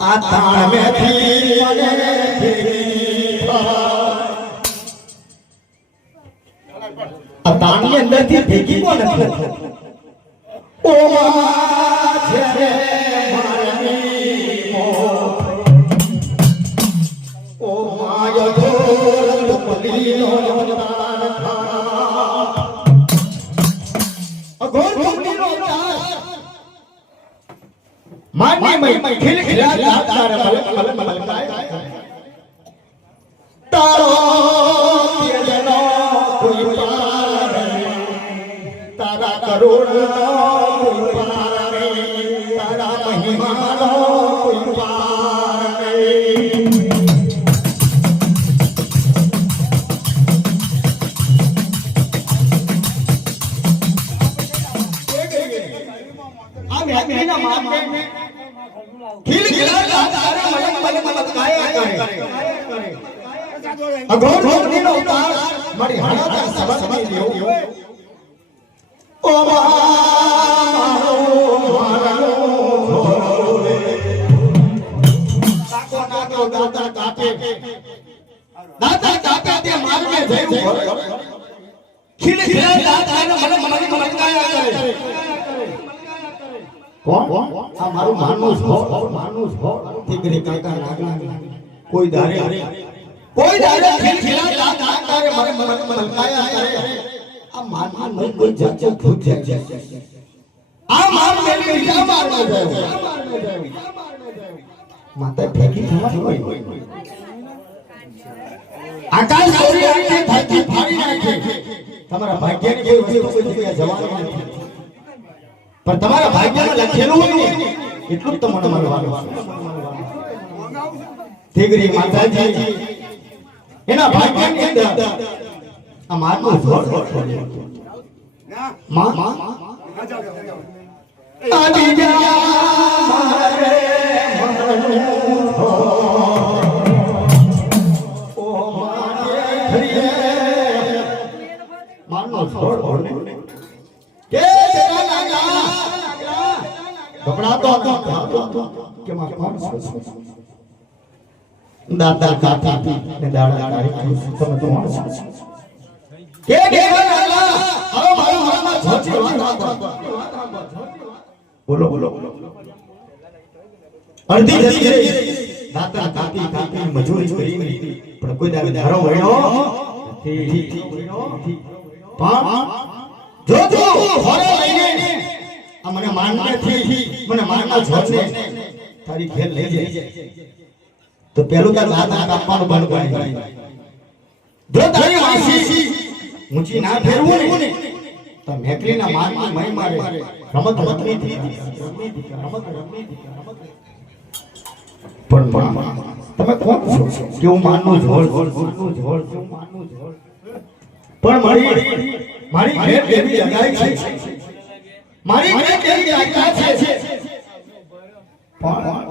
આ તાણ મેથી. આ તાણની અંદરથી ભેગી કોણ નથી ઓ મય ખીલ ખીલા દાત તારે મલક મલક તારો કરુણનો અઘોર ભૂમિનો તાર મારી હાડાતા સબકની દેવો. ઓ મારો મારો ઘોડે. તાકો નાકો દાતા કાપે. દાતા કાપે તે માર્ગે જયું ઘોડે. ખીલે ખીલે દાતાને મને મને મલકાયા કરે. કોણ આ મારું માનવું છો માનવું છો ઠીકરી કાકા નાગના કોઈ દારે કોઈ દારે ખીલ ખીલા ના તારે મને મને મલકાયા કરે. આ માન માન નહીં કોઈ જજ ભૂત જાય આ માન મેલ બીજા મારવા જાય. માતા ફેંકી થવા હોય. આકાશ ગૌરી આંખે ફાકી ફાડી નાખે. તમારા ભાગ્ય કોઈ વસ્તુ કોઈ જગ્યાએ જવાનું નથી. પણ તમારા ભાગ્યમાં લખેલું હોય ને એટલું જ તમને મળવાનું ઠીકરી માતાજી એના ભાગ્યની અંદર આ માનું જોરમાં આદિ જા મારે જોર. ઓ મારે હરિયે માનો છોડ કે જરા લાગા ગભરાતો હતો કે માં કોણ છે દાદા કાકા ને દાડા તારી તમે કોણ છો. કે દેવા લાગા હવે મારું મનમાં છોચી વાત બોલો બોલો. અડધી જતી દાતા કાકી કાકી મજૂરી કરી પણ કોઈ દાડે ધારો વળ્યો નથી. પણ જો જો હોરો લઈને આ મને માન નથી. મને માનના છોડને તારી ઘેર લઈ જાય. તો પેલું તારું હાથ હાથ આપવાનું બંધ કરી જો તારી વાસી ઊંચી ના ફેરવું ને, તો મેકલીના માન મય મારે. રમત રમતની થી, રમત પણ પણ તમે કોણ છો? કે હું માનનું ઝોળ ઝોળ ઝોળ જોડ પણ મારી મારી ઘેર દેવી જગાઈ છે. મારી ઘેર દેવી અગાઈ છે. પણ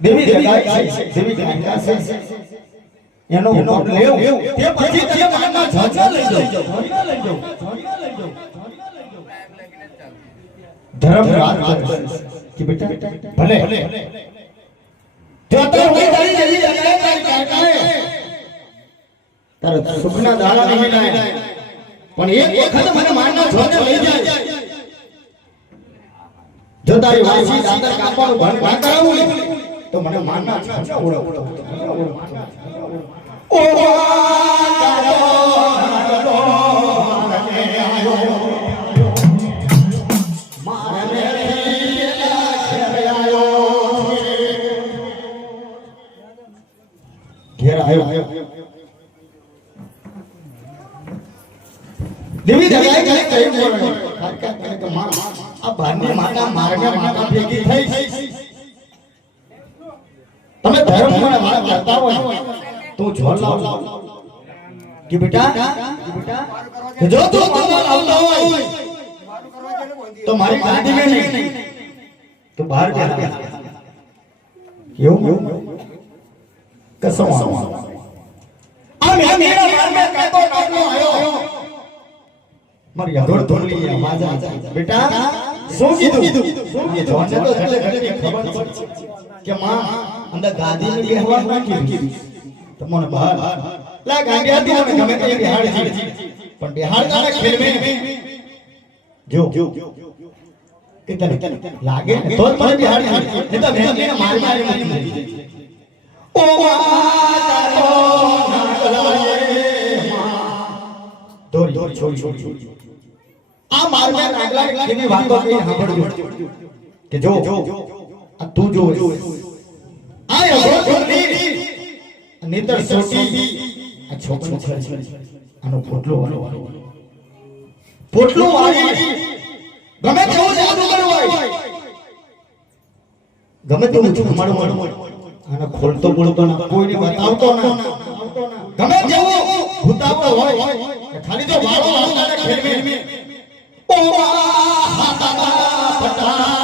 દેવી જગાય છે. દેવી જગાય છે. એનો હુકમ લેવ. તે પછી તે માનમાં ઝાઝા લઈ જાવ ધર્મ રાત કે બેટા ભલે. જો તો હોય તારી જલ્દી જગાઈ તારી કાકાએ તારા સુખના દાડા નહીં લાય પણ એક વખત મને મારના જોડે લઈ જાય. જો તારી વાસી દાદર કાપવાનું બંધ ના કરાવું તો મને છાછા ઓળખ દેવી ગઈ કઈ બોલ કાકા કહે કે માં આ બારની માતા મારને માતા ભેગી થઈ. તમે ધર્મ મને વાત કરતા હોય. તું જોર લાવ. કે બેટા કે જો તું તમાર આવતા હોય તો મારી ગાડી में નહીં. તો બહાર જા કેવું? કસમ આમ આમ મેરા માર में કાતો નાનો આયો મારી હદોડ ધોલી આવાજ બેટા શું કીધું? એ જોનને તો ઘટે ઘટે ખબર છે કે માં અંદર ગાદીમાં બેહવા નાખી તમને બહાર લા ગાંડિયા તું મને ગમે તે બિહાર પણ પણ બિહાડ ખેલ મે જો કે તને લાગે ને તો મને બિહાર છે તો મેં એને માર મારી નથી ઓ માતા તો નાગલાએ દોરી દોરી છોડ છોડી છોડી આ મારને નાગલા એની વાતો કઈ સાંભળજો કે જો આ તું જો આ અભોગની નેતર સોટી આ છોકરો છે. આનો પોટલો વાળો. પોટલો વાળી. ગમે તેવું જાદુ હોય ગમે તેવું જમાડવું આને ખોલતો બોલતો ના. કોઈને બતાવતો ના. ગમે તેવું ભૂતાવતો હોય. ખાલી તો વાળો વાળો ખેલમે ઓ હાથા પટારે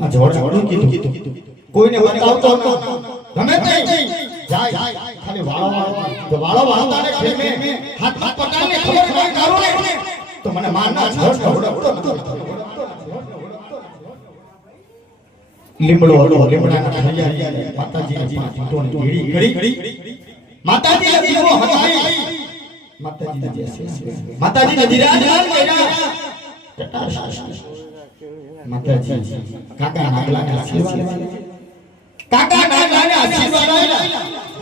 આ કોઈને ગમે તે મને મારના જોડ ખવડાવતો લીમડો હતો લીમડાના ઠળિયા માતાજીને પાંચ ઈંટોની ઘડી ઘડી માતાજીના દીવો હટાઈ માતાજીના જે માતાજીના વિરાજમાન કર્યા માતાજી કાકા નાગલાને આશીર્વાદ. કાકા નાગલાને આશીર્વાદ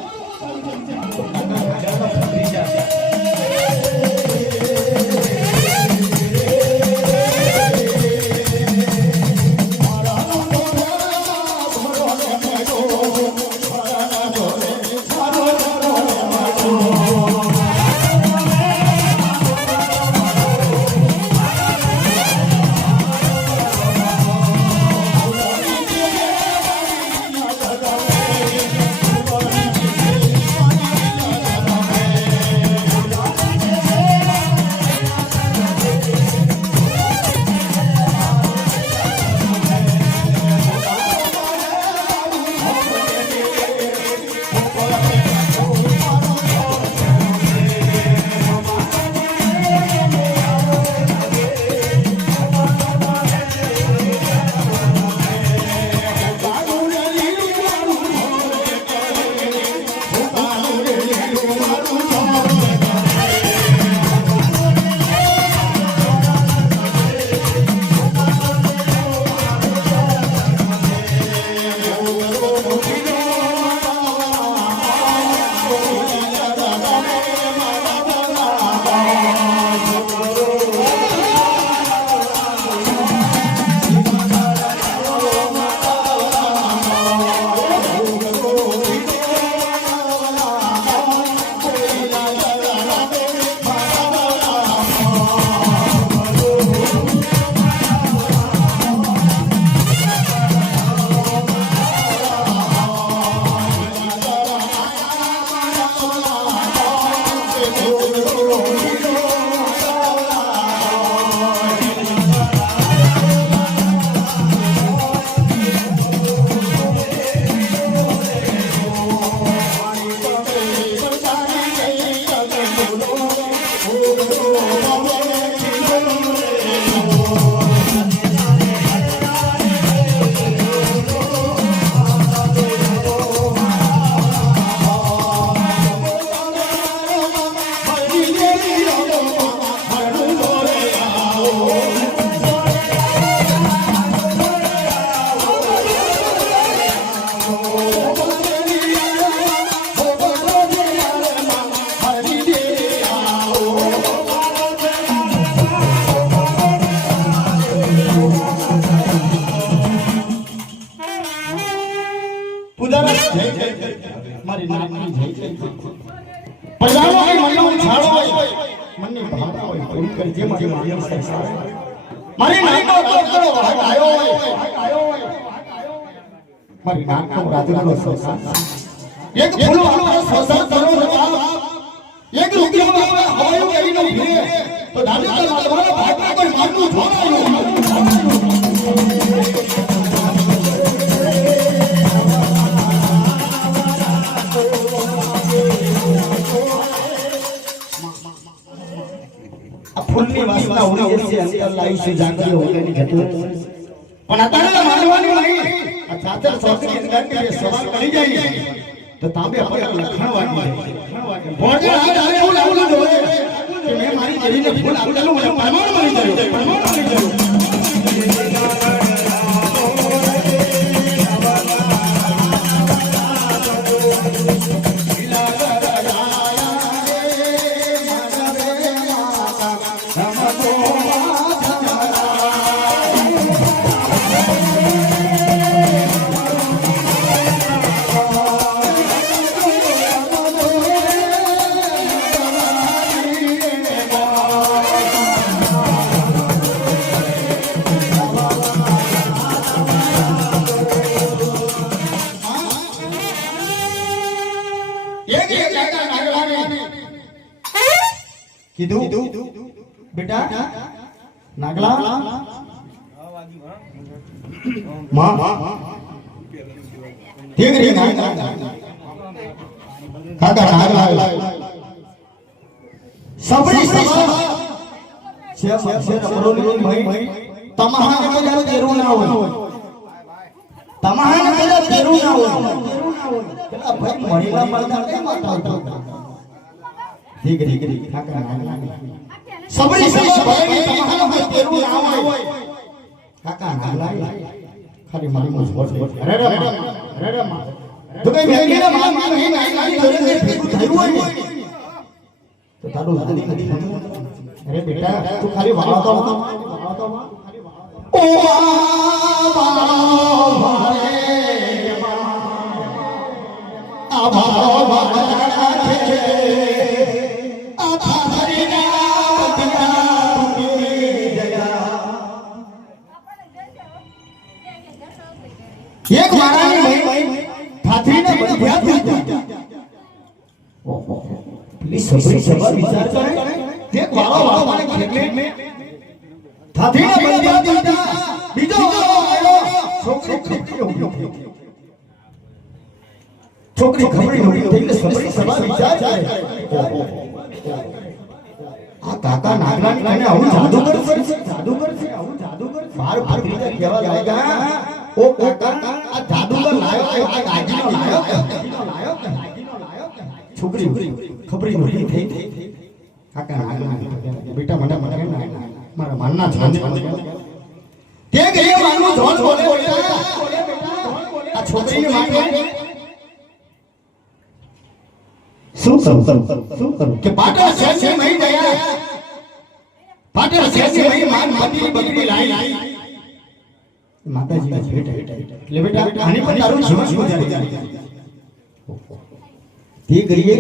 મારી નામની જય જય કે મનનો છાળો હોય. મનની ભાવના હોય પૂરી કરી જેમ મારી માનવ સંસાર મારી નામનો ડોક્ટરો ભાગ આવ્યો હોય. મારી નામનો રાજુનો સંસાર. એક ફૂલો સંસાર કરો એક રૂપિયો આપણે હવાયું કરીને ઊભી તો દાદી, તમારા ભાગમાં કોઈ માનવું જોડાયું વાસના અંતર લાવીશું જાગરીઓ વગરની જતું. પણ અત્યારે માનવાની નહીં. આ ચાદર ચોકડી અંદરની જે સવાલ કરી જાય તો તાબે આપણે લખણ વાગી જાય ભોજન હાથ હારે એવું લાવવું જોઈએ કે મેં મારી જરીને ફૂલ આપેલું મને પરમાણ મળી જાય પરમાણ મળી ગયું. કીધું બેટા નાગલા માં ઠીક રે નાગલા કાકા નાગલા સબરી સભા છે છે અમરોલી ભાઈ તમાહાને કદાચ તેરું ના હોય તમાહાને કદાચ તેરું ના હોય પેલા ભાઈ મળીલા મળતા કેમ આવતા ઠીક ઠીક ઠીક કાકા નાગલા સબરી સભા ભાઈ તમાહાને કોઈ તેરું નામ હોય કાકા નાગલા ખાલી મારી મોજ મોજ અરે રે માં, અરે રે માં. તો કઈ મેઘીને માં માં નહીં નહીં નહીં ઘરે કઈ ભેગું થયું હોય તો તારું લાલી નથી અરે બેટા તું ખાલી વાળો તો વાળો તો વાળો. ઓ વાળો સબરી સભા વિચાર કરે? એક વાળો વાળવાને ખેતલે ફાથરીને બંધ્યા દીધા બીજો વાળો આવ્યો છોકરી ખપરી ઊભી છોકરી ખપરી ઊભી થઈને સબરી સભા વિચાર કરે. આ કાકા નાગરાની કને આવું જાદુગર છે? જાદુગર છે આવું જાદુગર બાર ભત્રીજા કહેવા લાગ્યા ઓ કાકા આ જાદુગર લાયો આ ગાજીનો લાયો છોકરી ખબરી નોરી થઈ થઈ કાકા બેટા, મને મને મારા માનના જાન તે ગયે માનનું જોન બોલે બેટા. આ છોકરીને માટે શું કરું? શું કરું? કે પાટણ શહેર મહી ગયા પાટણ શહેર નહીં માન મતી બગડી, લાઈ. માતાજી ભેટ એટલે બેટા, આની પણ તારું જીવન જાય? તે કરીએ.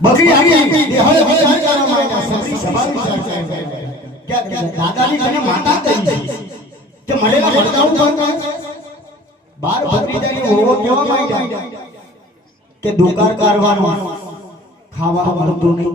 બકરી આવી દેહળે વિચાર કરવા માંડ્યા સબરી સભા વિચાર કરે કે દાદાની તને માતા કહી છે. કે મળેલા ભડકાવું કરતા બાર ભત્રીજાની હોવો કેવા માંડ્યા? કે દુકાર કરવાનો ખાવા મળતું નહીં.